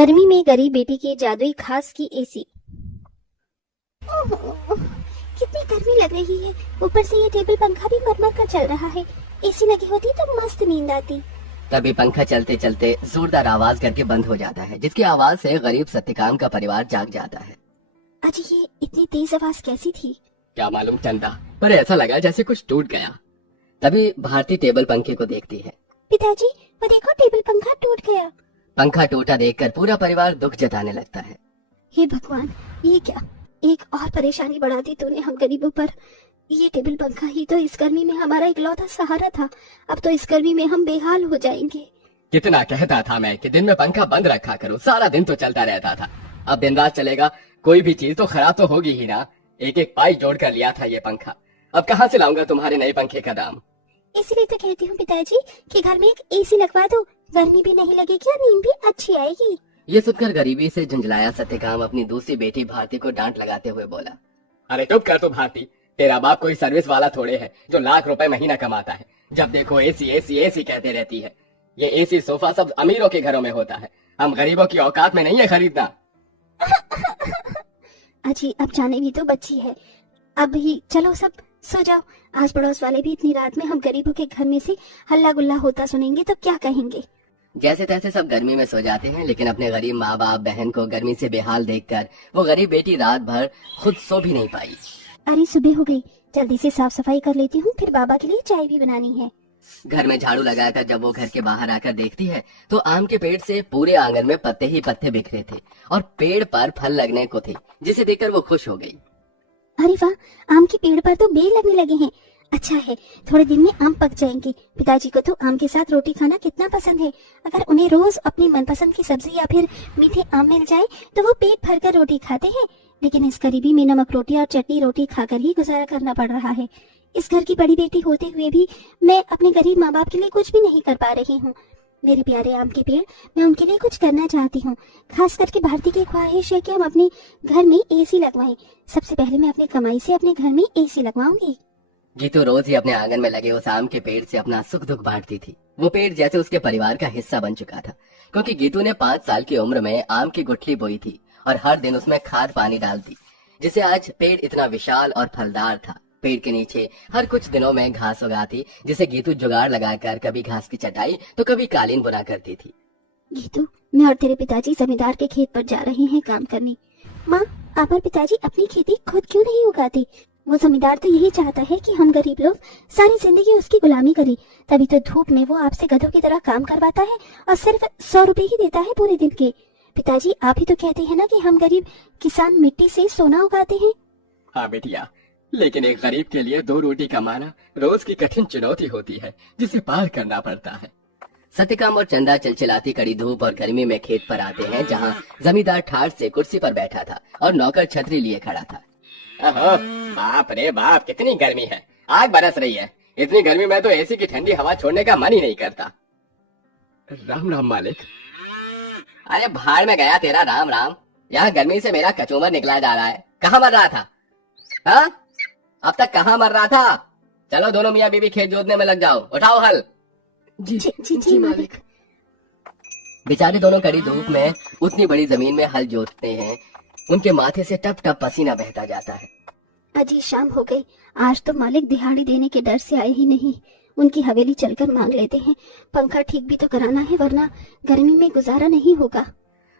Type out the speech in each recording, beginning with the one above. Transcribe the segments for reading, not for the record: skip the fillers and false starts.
गर्मी में गरीब बेटी की जादुई खास की एसी। कितनी गर्मी लग रही है, ऊपर से ये टेबल पंखा भी मरमर का चल रहा है। एसी लगी होती तो मस्त नींद आती। तभी पंखा चलते चलते जोरदार आवाज करके बंद हो जाता है, जिसकी आवाज से गरीब सत्यकाम का परिवार जाग जाता है। अजी ये इतनी तेज आवाज कैसी थी? क्या मालूम चंदा, पर ऐसा लगा जैसे कुछ टूट गया। तभी भारती टेबल पंखे को देखती है। पिताजी वो देखो, टेबल पंखा टूट गया। पंखा टूटा देखकर पूरा परिवार दुख जताने लगता है। हे भगवान, ये क्या, एक और परेशानी बढ़ा दी तूने हम गरीबों पर। ये टेबल पंखा ही तो इस गर्मी में हमारा इकलौता सहारा था। अब तो इस गर्मी में हम बेहाल हो जाएंगे। कितना कहता था मैं कि दिन में पंखा बंद रखा करो, सारा दिन तो चलता रहता था। अब दिन रात चलेगा, कोई भी चीज तो खराब तो होगी ही ना। एक एक पाई जोड़ कर लिया था ये पंखा, अब कहाँ से लाऊंगा तुम्हारे नए पंखे का दाम। इसलिए तो कहती हूँ पिताजी कि घर में एक एसी लगवा दो, गर्मी भी नहीं लगेगी और नींद भी अच्छी आएगी। ये सुनकर गरीबी से झुंझलाया सत्यकाम अपनी दूसरी बेटी भारती को डांट लगाते हुए बोला, अरे चुप कर तू भारती, तेरा बाप कोई सर्विस वाला थोड़े है जो लाख रुपए महीना कमाता है। जब देखो एसी एसी एसी कहते रहती है। ये एसी सोफा सब अमीरों के घरों में होता है, हम गरीबों की औकात में नहीं है खरीदना। अजी अब जाने भी तो बच्ची है। अब ही चलो सब सो जाओ। आस पड़ोस वाले भी इतनी रात में हम गरीबों के घर में से हल्ला गुल्ला होता सुनेंगे तो क्या कहेंगे। जैसे तैसे सब गर्मी में सो जाते हैं, लेकिन अपने गरीब माँ बाप बहन को गर्मी से बेहाल देखकर वो गरीब बेटी रात भर खुद सो भी नहीं पाई। अरे सुबह हो गई, जल्दी से साफ सफाई कर लेती हूँ, फिर बाबा के लिए चाय भी बनानी है। घर में झाड़ू लगाकर जब वो घर के बाहर आकर देखती है तो आम के पेड़ से पूरे आंगन में पत्ते ही पत्ते बिखरे थे और पेड़ पर फल लगने को थे, जिसे देखकर वो खुश हो गई। अरे वाह, आम के पेड़ पर तो बेल लगने लगे हैं। अच्छा है, थोड़े दिन में आम पक जाएंगे। पिताजी को तो आम के साथ रोटी खाना कितना पसंद है। अगर उन्हें रोज अपनी मनपसंद की सब्जी या फिर मीठे आम मिल जाए तो वो पेट भरकर रोटी खाते हैं। लेकिन इस गरीबी में नमक रोटी और चटनी रोटी खाकर ही गुजारा करना पड़ रहा है। इस घर की बड़ी बेटी होते हुए भी मैं अपने गरीब माँ बाप के लिए कुछ भी नहीं कर पा रही हूँ। मेरे प्यारे आम के पेड़, मैं उनके लिए कुछ करना चाहती हूँ। खास करके भारती की ख्वाहिश है कि हम अपने घर में एसी लगवाएं। सबसे पहले मैं अपनी कमाई से अपने घर में एसी लगवाऊंगी। गीतू रोज ही अपने आंगन में लगे उस आम के पेड़ से अपना सुख दुख बांटती थी। वो पेड़ जैसे उसके परिवार का हिस्सा बन चुका था, क्योंकि गीतू ने 5 साल की उम्र में आम की गुठली बोई थी और हर दिन उसमें खाद पानी डालती, जिससे आज पेड़ इतना विशाल और फलदार था। पेड़ के नीचे हर कुछ दिनों में घास उगाती, जिसे गीतू जुगाड़ लगाकर कभी घास की चटाई तो कभी कालीन बुना करती थी। गीतू, मैं और तेरे पिताजी जमींदार के खेत पर जा रहे हैं काम करने। माँ, आप और पिताजी अपनी खेती खुद क्यों नहीं उगाते? वो जमींदार तो यही चाहता है कि हम गरीब लोग सारी जिंदगी उसकी गुलामी करें। तभी तो धूप में वो आपसे गधों की तरह काम करवाता है और सिर्फ 100 रुपए ही देता है पूरे दिन के। पिताजी, आप ही तो कहते हैं ना कि हम गरीब किसान मिट्टी से सोना उगाते हैं। हाँ बेटिया, लेकिन एक गरीब के लिए 2 रोटी कमाना रोज की कठिन चुनौती होती है, जिसे पार करना पड़ता है। सत्यकाम और चंदा चिलचिलाती कड़ी धूप और गर्मी में खेत पर आते हैं, जहाँ जमींदार ठाठ से कुर्सी पर बैठा था और नौकर छतरी लिए खड़ा था। ओहो, बाप रे बाप, कितनी गर्मी है, आग बरस रही है। इतनी गर्मी में तो एसी की ठंडी हवा छोड़ने का मन ही नहीं करता। राम राम मालिक। अरे भाड़ में गया तेरा राम राम, यहाँ गर्मी से मेरा कचूमर निकला जा रहा है। कहाँ मर रहा था? हाँ, अब तक कहाँ मर रहा था? चलो दोनों मियाँ बीवी खेत जोतने में लग जाओ, उठाओ हल। जी मालिक। बेचारे दोनों कड़ी धूप में उतनी बड़ी जमीन में हल जोतते हैं, उनके माथे से टप टप पसीना बहता जाता है। अजी शाम हो गई, आज तो मालिक दिहाड़ी देने के डर से आए ही नहीं। उनकी हवेली चलकर मांग लेते हैं। पंखा ठीक भी तो कराना है, वरना गर्मी में गुजारा नहीं होगा।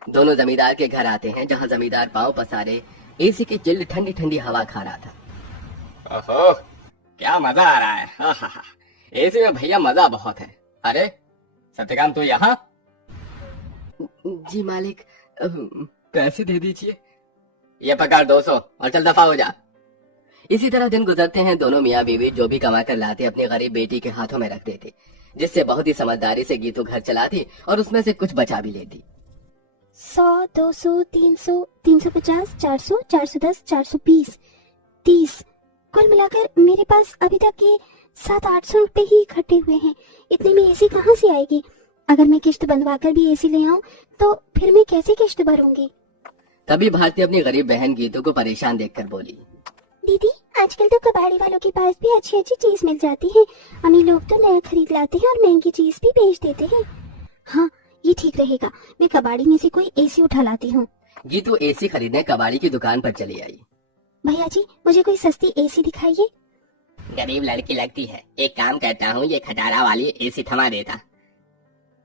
दोनों जमींदार के घर आते हैं, जहाँ जमींदार पांव पसारे एसी की चिल्ड ठंडी ठंडी हवा खा रहा था। ओहो, क्या मजा आ रहा है। एसी में भैया मजा बहुत है। अरे सत्यकाम, तू यहाँ? जी मालिक, पैसे दे दीजिए। ये पकड़ 200 और चल दफा हो जा। इसी तरह दिन गुजरते हैं। दोनों मियाँ बीवी जो भी कमा कर लाते अपनी गरीब बेटी के हाथों में रख देते, जिससे बहुत ही समझदारी से गीतू घर चलाती और उसमें से कुछ बचा भी लेती। 100, 200, 300, 350, 400, 410, 420, 30, कुल मिलाकर मेरे पास अभी तक के 700-800 रुपए ही इकट्ठे हुए हैं। इतने में एसी कहाँ से आएगी? अगर मैं किश्त बंधवाकर भी एसी ले आऊं तो फिर मैं कैसे किश्त भरूंगी? तभी भारती अपनी गरीब बहन गीतू को परेशान देखकर बोली, दीदी, आजकल तो कबाड़ी वालों के पास भी अच्छी अच्छी चीज मिल जाती है। अमीर लोग तो नया खरीद लाते हैं और महंगी चीज भी बेच देते हैं। हाँ, ये ठीक रहेगा। मैं कबाड़ी में से कोई एसी उठा लाती हूँ। गीतू एसी खरीदने कबाड़ी की दुकान पर चली आई। भैया जी, मुझे कोई सस्ती एसी दिखाइए। गरीब लड़की लगती है, एक काम करता हूँ, ये खटारा वाली एसी थमा देता।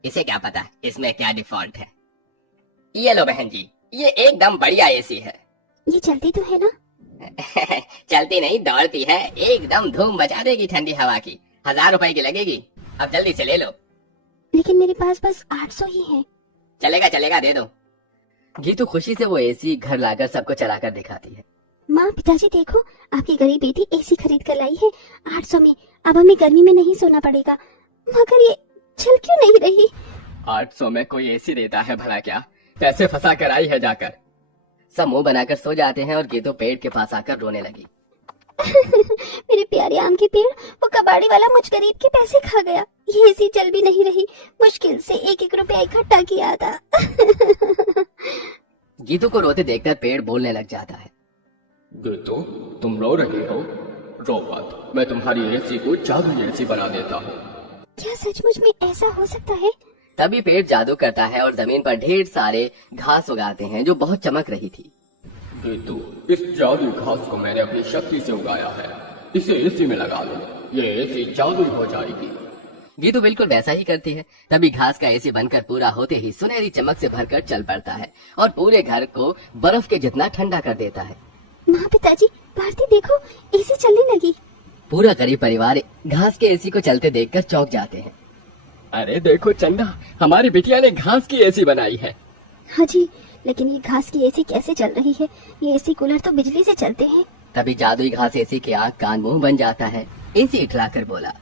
इसे क्या पता इसमें क्या डिफॉल्ट है। ये लो बहन जी, ये एकदम बढ़िया एसी है। ये चलती तो है ना? चलती नहीं, दौड़ती है, एकदम धूम मचा देगी ठंडी हवा की। 1000 रुपए की लगेगी, अब जल्दी से ले लो। लेकिन मेरे पास बस 800 ही है। चलेगा चलेगा, दे दो। गीतू खुशी से वो एसी घर लाकर सबको चलाकर दिखाती है। माँ, पिताजी देखो, आपकी गरीब बेटी एसी खरीद कर लाई है 800 में। अब हमें गर्मी में नहीं सोना पड़ेगा। मगर ये चल क्यों नहीं रही? 800 में कोई एसी देता है भला क्या? पैसे फंसा कर आई है जाकर। सब मुंह बनाकर सो जाते हैं और गीतू पेड़ के पास आकर रोने लगी। मेरे प्यारे आम के पेड़, वो कबाड़ी वाला मुझ गरीब के पैसे खा गया। ये एसी चल भी नहीं रही। मुश्किल से 1-1 रुपया इकट्ठा किया था। गीतू को रोते देखकर पेड़ बोलने लग जाता है। गीतू, तुम रो रही हो? रो मत, मैं तुम्हारी एसी को जादू एसी बना देता हूँ। क्या सचमुच में ऐसा हो सकता है? तभी पेड़ जादू करता है और जमीन पर ढेर सारे घास उगाते हैं जो बहुत चमक रही थी। गीतू, इस जादुई घास को मैंने अपनी शक्ति से उगाया है। इसे एसी में लगा लो, ये एसी जादुई हो जाएगी। गीतू बिल्कुल वैसा ही करती है। तभी घास का एसी बनकर पूरा होते ही सुनहरी चमक से भरकर चल पड़ता है और पूरे घर को बर्फ के जितना ठंडा कर देता है। माँ, पिताजी, भारती देखो, एसी चलने लगी। पूरा गरीब परिवार घास के एसी को चलते देखकर चौंक जाते हैं। अरे देखो चंदा, हमारी बिटिया ने घास की एसी बनाई है। हाँ जी, लेकिन ये घास की एसी कैसे चल रही है? ये एसी कूलर तो बिजली से चलते हैं। तभी जादुई घास एसी के आँख कान मुंह बन जाता है। एसी इठलाकर बोला,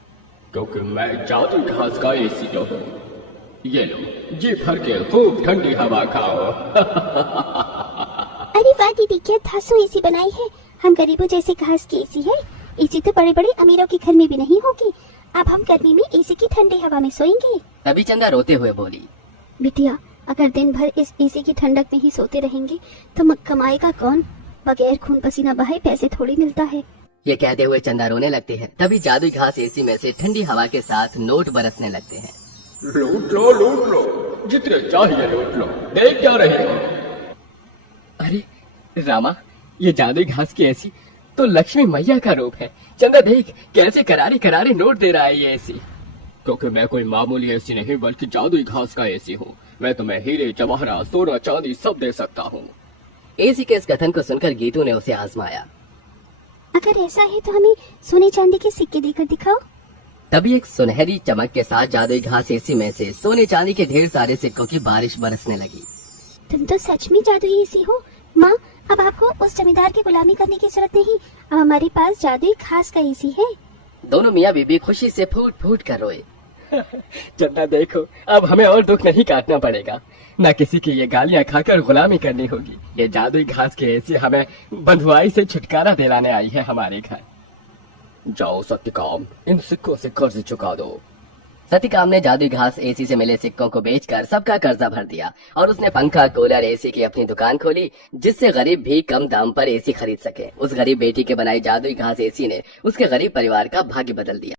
क्योंकि मैं जादुई घास का एसी जो हूँ। ये लो, जी भर के खूब ठंडी हवा खाओ। अरे वाह दीदी, क्या धांसू एसी बनाई है। हम गरीबों जैसे घास की एसी है। एसी तो बड़े बड़े अमीरों के घर में भी नहीं होगी। अब हम गर्मी में एसी की ठंडी हवा में सोएंगे। तभी चंदा रोते हुए बोली, बिटिया, अगर दिन भर इस एसी की ठंडक में ही सोते रहेंगे तो कमाएगा कौन? बगैर खून पसीना बहाए पैसे थोड़ी मिलता है। ये कहते हुए चंदा रोने लगती है। तभी जादुई घास एसी में से ठंडी हवा के साथ नोट बरसने लगते हैं। लूट लो, जितने चाहिए लूट लो। देख क्या रहे हो? अरे रामा, ये जादुई घास की एसी तो लक्ष्मी मैया का रूप है। चंदा देख, कैसे करारे करारे नोट दे रहा है ये एसी। क्योंकि मैं कोई मामूली एसी नहीं बल्कि जादुई घास का एसी हूँ। मैं तुम्हें हीरे जवाहरात सोना चांदी सब दे सकता हूँ। एसी के इस कथन को सुनकर गीतू ने उसे आजमाया। अगर ऐसा है तो हमें सोने चांदी के सिक्के देकर दिखाओ। तभी एक सुनहरी चमक के साथ जादुई घास एसी में से सोने चांदी के ढेर सारे सिक्कों की बारिश बरसने लगी। तुम तो सच में जादुई एसी हो। माँ, अब आपको उस जमींदार की गुलामी करने की जरूरत नहीं। अब हमारे पास जादुई घास का एसी है। दोनों मियाँ बीबी खुशी से फूट फूट कर रोए। चंदा देखो, अब हमें और दुख नहीं काटना पड़ेगा। न किसी की ये गालियां खाकर गुलामी करनी होगी। ये जादुई घास के एसी हमें बंधुआई से छुटकारा दिलाने आई है हमारे घर। जाओ सत्यकाम, इन सिक्कों से कर्ज चुका दो। सत्यकाम ने जादुई घास एसी से मिले सिक्कों को बेचकर सबका कर्जा भर दिया और उसने पंखा कूलर एसी की अपनी दुकान खोली, जिससे गरीब भी कम दाम पर एसी खरीद सके। उस गरीब बेटी के बनाई जादुई घास एसी ने उसके गरीब परिवार का भाग्य बदल दिया।